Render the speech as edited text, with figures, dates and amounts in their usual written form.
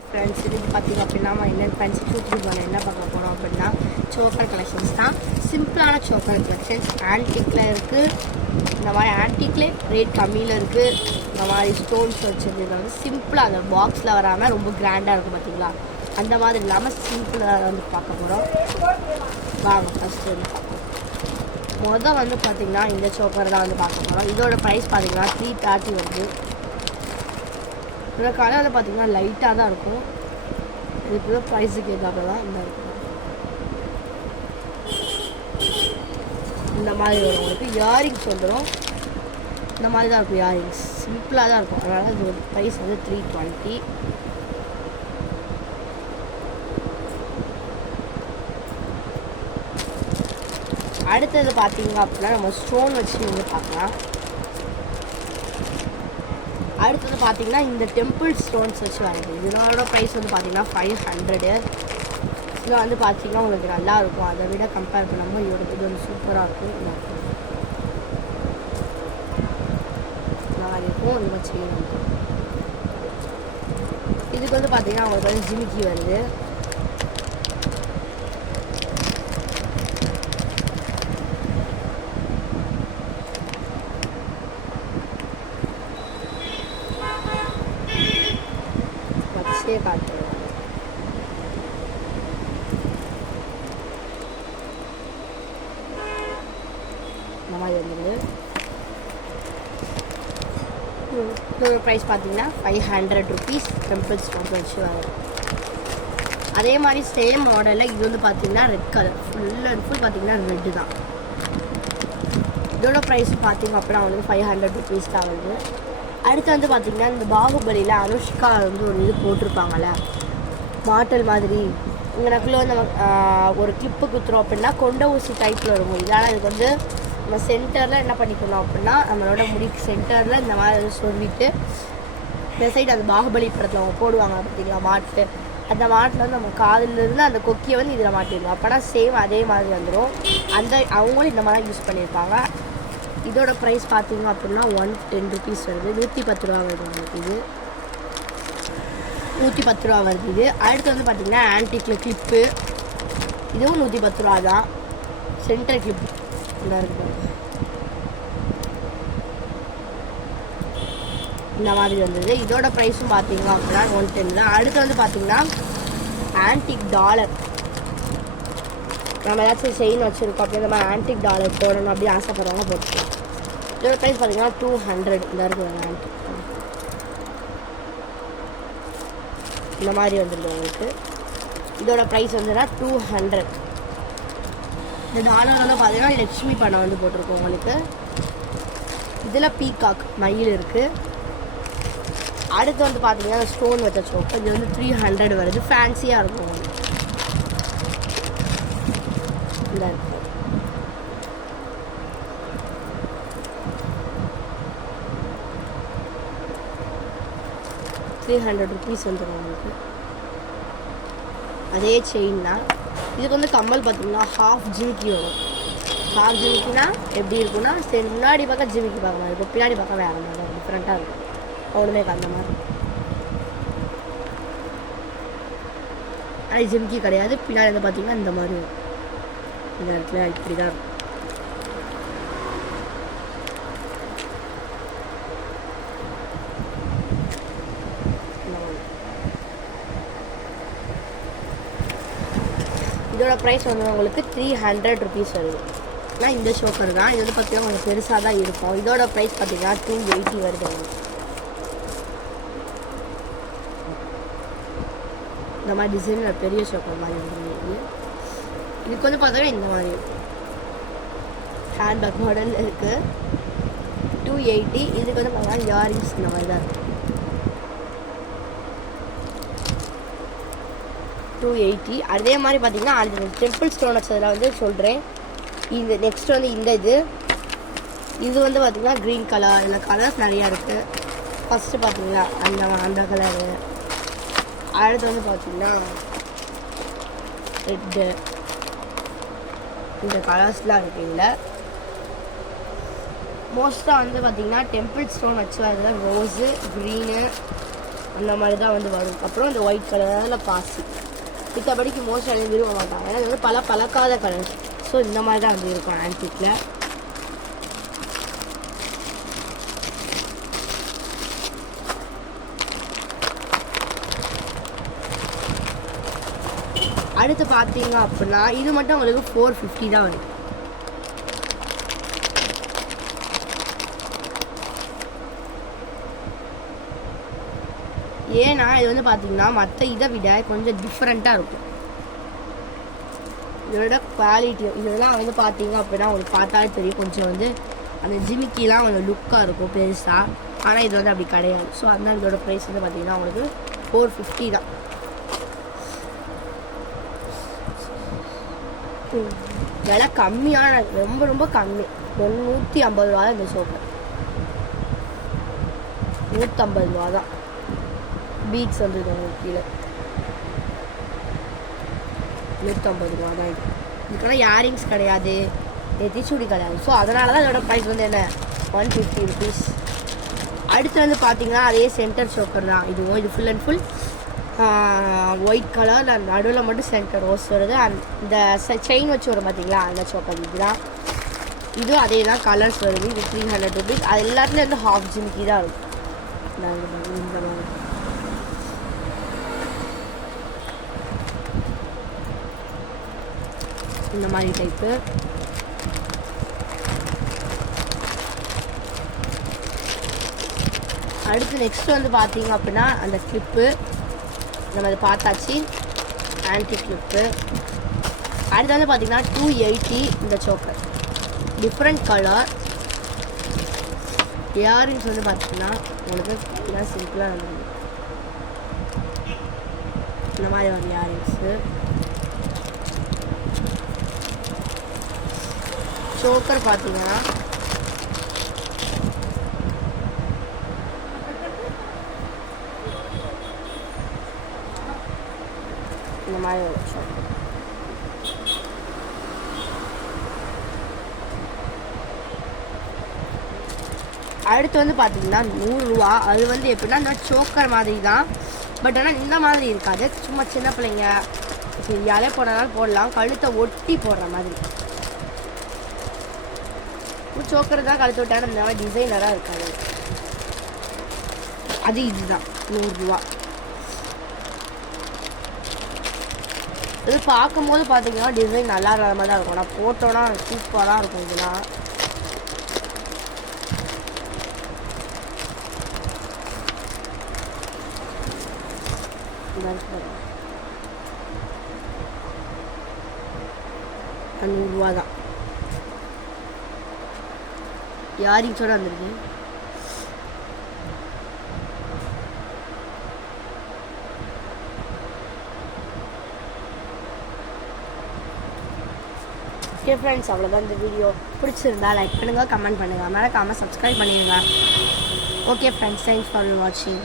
Friends, இது பார்த்தீங்க அப்படின்னா இன்னும் ஃபேன்சி சூப்பர் என்ன பார்க்க போகிறோம் அப்படின்னா சோக்கர் கலெக்ஷன்ஸ் தான். சிம்பிளான சோக்கர் கலெக்ஷன்ஸ் ஆன்டிக்கில் இருக்குது. இந்த மாதிரி ஆன்டிக்லே ரேட் கம்மியில் இருக்குது. இந்த மாதிரி ஸ்டோன்ஸ் வச்சது வந்து சிம்பிளாக அந்த பாக்ஸில் வராமல் ரொம்ப கிராண்டாக இருக்கும் பார்த்தீங்களா, அந்த மாதிரி இல்லாமல் சிம்பிளாக வந்து பார்க்க போகிறோம். வாங்க ஃபஸ்ட்டு வந்து பார்ப்போம். வந்து பார்த்திங்கன்னா இந்த சோக்கர் தான் வந்து பார்க்க போகிறோம். இதோட ப்ரைஸ் பார்த்திங்கன்னா 330 வருது. இந்த கலர் பார்த்தீங்கன்னா லைட்டாக தான் இருக்கும். இதுக்கு ப்ரைஸுக்கு ஏற்றாப்புல தான் இந்த இருக்கும். இந்த மாதிரி வரும் உங்களுக்கு. இயரிங்ஸ் வந்துடும். இந்த மாதிரி தான் இருக்கும் இயரிங்ஸ். சிம்பிளாக தான் இருக்கும். அதனால் இது ப்ரைஸ் வந்து 320. அடுத்தது பார்த்தீங்க அப்படின்னா நம்ம ஸ்டோன் வச்சு வந்து பார்க்கலாம். அடுத்தது பார்த்தீங்கன்னா இந்த டெம்பிள் ஸ்டோன்ஸ் வச்சு வருது. இதனோட ப்ரைஸ் வந்து பார்த்தீங்கன்னா 500. இதில் வந்து பார்த்தீங்கன்னா உங்களுக்கு நல்லாயிருக்கும். அதை விட கம்பேர் பண்ணாமல் இதோட இது வந்து சூப்பராக இருக்கும். நல்லா இருக்கும். இது வச்சு இதுக்கு வந்து பார்த்தீங்கன்னா உங்களுக்கு வந்து ஜிமிக்கி வருது. காட்டுறேன். இந்த மாதிரி வந்துடுது. இதோட ப்ரைஸ் பார்த்தீங்கன்னா 500 ருபீஸ். டெம்பிள் ஸ்டோன் வச்சு வரும். அதே மாதிரி சேம் மாடலில் இது வந்து பார்த்தீங்கன்னா red colour full and full பார்த்தீங்கன்னா ரெட்டு தான். இதோட ப்ரைஸ் பார்த்தீங்க அப்படின்னா வந்து 500 ருபீஸ் தான் வருது. அடுத்து வந்து பார்த்திங்கன்னா இந்த பாகுபலியில் அனுஷ்கா வந்து ஒரு இது போட்டிருப்பாங்கள்ல மாட்டல் மாதிரி. இங்கே நக்குள்ள வந்து நம்ம ஒரு கிளிப்பு குத்துறோம் அப்படின்னா கொண்ட ஊசி டைப்பில் இருக்கும். இதனால் இதுக்கு வந்து நம்ம சென்டரில் என்ன பண்ணிக்கணும் அப்படின்னா நம்மளோட முடிக்கு சென்டரில் இந்த மாதிரி சொல்லிவிட்டு இந்த சைடு அந்த பாகுபலி படத்தில் அவங்க போடுவாங்க பார்த்திங்களா மாட்டு. அந்த மாட்டில் வந்து நம்ம காதிலிருந்து அந்த கொக்கியை வந்து இதில் மாட்டிடுவோம். அப்போனா சேம் அதே மாதிரி வந்துடும். அவங்களும் இந்த மாதிரி யூஸ் பண்ணியிருப்பாங்க. இதோட ப்ரைஸ் பார்த்தீங்க அப்படின்னா 110 ருபீஸ் வருது. 110 ரூபா வருது உங்களுக்கு. இது 110 ரூபா வருது. இது அடுத்து வந்து பார்த்திங்கன்னா ஆன்டிக்கில் கிளிப்பு. இதுவும் 110 ரூபா தான். சென்டர் கிளிப்பு இந்த இருக்கும். இந்த மாதிரி வந்தது. இதோட ப்ரைஸும் பார்த்தீங்க அப்படின்னா 110 தான். அடுத்து வந்து பார்த்திங்கன்னா ஆன்டிக் டாலர். நம்ம ஏதாச்சும் செயின் வச்சுருக்கோம் அப்படி இந்த மாதிரி ஆன்டிக் டாலர் போடணும் அப்படி ஆசைப்படுறவங்க போட்டுக்கலாம். இதோட ப்ரைஸ் பார்த்தீங்கன்னா 200 இந்த இருக்குது. ஆன்டிக் இந்த மாதிரி வந்துடுது உங்களுக்கு. இதோட ப்ரைஸ் வந்துன்னா 200. இந்த டாலர் வந்து பார்த்தீங்கன்னா லட்சுமி பணம் வந்து போட்டிருக்கோம் உங்களுக்கு. இதில் பீகாக் மயில் இருக்குது. அடுத்து வந்து பார்த்தீங்கன்னா ஸ்டோன் வச்ச சோப்பு. இது வந்து 300 வருது. ஃபேன்சியாக இருக்கும் உங்களுக்கு. இந்த இருக்குது. 300 ருபீஸ் வந்துடும் உங்களுக்கு. அதே செயின் தான். இதுக்கு வந்து கம்மல் பார்த்தீங்கன்னா ஹாஃப் ஜிமிக்கி வரும். ஹாஃப் ஜிமிக்கினா எப்படி இருக்குன்னா சரி முன்னாடி பார்க்க ஜிமிக்கி பார்க்க மாதிரி இருக்கும், பின்னாடி பார்க்க வேறு மாதிரி டிஃப்ரெண்ட்டாக இருக்கும். ஒன்றுமே அந்த மாதிரி. ஆனால் ஜிமிக்கி கிடையாது. பின்னாடி வந்து பார்த்தீங்கன்னா இந்த மாதிரி இருக்கும். இந்த இடத்துல இப்படி தான் இருக்கும். இதோட ப்ரைஸ் வந்து உங்களுக்கு 300 ருபீஸ் வருது. ஆனால் இந்த ஷோக்கர் தான். இது வந்து பார்த்தீங்கன்னா கொஞ்சம் பெருசாக தான் இருக்கும். இதோட ப்ரைஸ் பார்த்தீங்கன்னா 280 வருது உங்களுக்கு. இந்த மாதிரி டிசைனில் பெரிய ஷோக்கர் மாதிரி வந்துருக்கு. இதுக்கு வந்து பார்த்தீங்கன்னா இந்த மாதிரி இருக்கும். ஹேண்ட்பேக் மாடல் இருக்குது. 280. இதுக்கு வந்து பார்த்தீங்கன்னா இயரிங்ஸ் இந்த மாதிரி தான் இருக்குது. 280. அதே மாதிரி பார்த்தீங்கன்னா அந்த டெம்பிள் ஸ்டோன் வச்சதில் வந்து சொல்கிறேன். இது நெக்ஸ்ட் வந்து இந்த இது வந்து பார்த்திங்கன்னா க்ரீன் கலர். இந்த கலர்ஸ் நிறையா இருக்குது. ஃபஸ்ட்டு பார்த்தீங்கன்னா அந்த கலரு. அடுத்து வந்து பார்த்திங்கன்னா ரெட்டு. இந்த கலர்ஸ்லாம் இருக்குங்கள. மோஸ்ட்டாக வந்து பார்த்திங்கன்னா டெம்பிள் ஸ்டோன் வச்சு வரதுல ரோஸு, க்ரீனு, அந்த மாதிரி தான் வந்து வரும். அப்புறம் இந்த ஒயிட் கலரில் பாசி, மித்தபடிக்கு மோஸ்ட்லி விரும்ப மாட்டாங்க. ஏன்னா இது வந்து பழக்காத கலர். ஸோ இந்த மாதிரி தான் வந்து இருக்கும் ஆன்டிக்கில். அடுத்து பார்த்தீங்க அப்படின்னா இது மட்டும் உங்களுக்கு 450 தான் வரும். ஏன்னா இது வந்து பார்த்தீங்கன்னா மற்ற இதை விட கொஞ்சம் டிஃப்ரெண்ட்டாக இருக்கும். இதோட குவாலிட்டி இதெல்லாம் வந்து பார்த்தீங்க அப்படின்னா உங்களுக்கு பார்த்தாலே தெரியும், கொஞ்சம் வந்து அந்த ஜிமிக்கிலாம் கொஞ்சம் லுக்காக இருக்கும் பெருசாக. ஆனால் இது வந்து அப்படி கிடையாது. ஸோ அதனால் இதோட ப்ரைஸ் வந்து பார்த்தீங்கன்னா உங்களுக்கு 450 தான். விலை கம்மியான, ரொம்ப ரொம்ப கம்மி, 150 ரூபா தான் இந்த சோப்பு. 150 ரூபா தான். பீட்ஸ் வந்துருக்கு உங்களுக்கு கீழே 150 ரூபா தான். இதுக்கெல்லாம் இயரிங்ஸ் கிடையாது, நெத்திச்சூடி கிடையாது. ஸோ அதனால தான் இதோட ப்ரைஸ் வந்து என்ன 150 ருபீஸ். அடுத்து வந்து பார்த்தீங்கன்னா அதே சென்டர் சோக்கர் தான் இதுவும். இது full and full white colour, நடுவில் மட்டும் சென்டர் ரோஸ் வருது. இந்த செயின் வச்சு வரும் பார்த்தீங்களா, அந்த சோக்கர் இதுதான். இதுவும் அதே தான் கலர்ஸ் வருது. இது 300 ருபீஸ். அது எல்லாத்துலேயும் வந்து ஹாஃப் ஜிமிக்கி தான் இருக்கும். இந்த மாதிரி இந்த மாதிரி டைப்பு. அடுத்து நெக்ஸ்ட் வந்து பார்த்தீங்க அப்படின்னா அந்த கிளிப்பு நம்ம அதை பார்த்தாச்சு, ஆன்டி கிளிப்பு. அடுத்து வந்து பார்த்தீங்கன்னா 280 இந்த சோக்கர், டிஃப்ரெண்ட் கலர். இயரிங்ஸ் வந்து பார்த்தீங்கன்னா உங்களுக்கு இதெல்லாம் சிம்பிளாக இருந்தது. இந்த மாதிரி ஒரு இயரிங்ஸு. சோக்கர் பார்த்தீங்கன்னா இந்த மாதிரி ஒரு சோக்கர். அடுத்து வந்து பார்த்தீங்கன்னா 100 ரூபா. அது வந்து எப்படின்னா இந்த சோக்கர் மாதிரி தான், பட் ஆனால் இந்த மாதிரி இருக்காது. சும்மா சின்ன பிள்ளைங்க இலை போடுறதுனால போடலாம், கழுத்தை ஒட்டி போடுற மாதிரி. சோக்கர் தான் கழுத்து விட்டாலும் இந்த மாதிரி டிசைனராக இருக்காது. அது இதுதான் 100 ரூபா. இது பார்க்கும்போது பார்த்தீங்கன்னா டிசைன் நல்லா இருக்கிற மாதிரி தான் இருக்கும். நான் போட்டோன்னா சூப்பராக இருக்கும். இதெல்லாம் ₹100 தான். இயரிங்ஸோட வந்துருக்கு. ஓகே ஃப்ரெண்ட்ஸ், அவ்வளோதான் இந்த வீடியோ. பிடிச்சிருந்தா லைக் பண்ணுங்கள், கமெண்ட் பண்ணுங்கள், மறக்காமல் சப்ஸ்கிரைப் பண்ணிடுங்க. ஓகே ஃப்ரெண்ட்ஸ், தேங்க்ஸ் ஃபார் வாட்சிங்.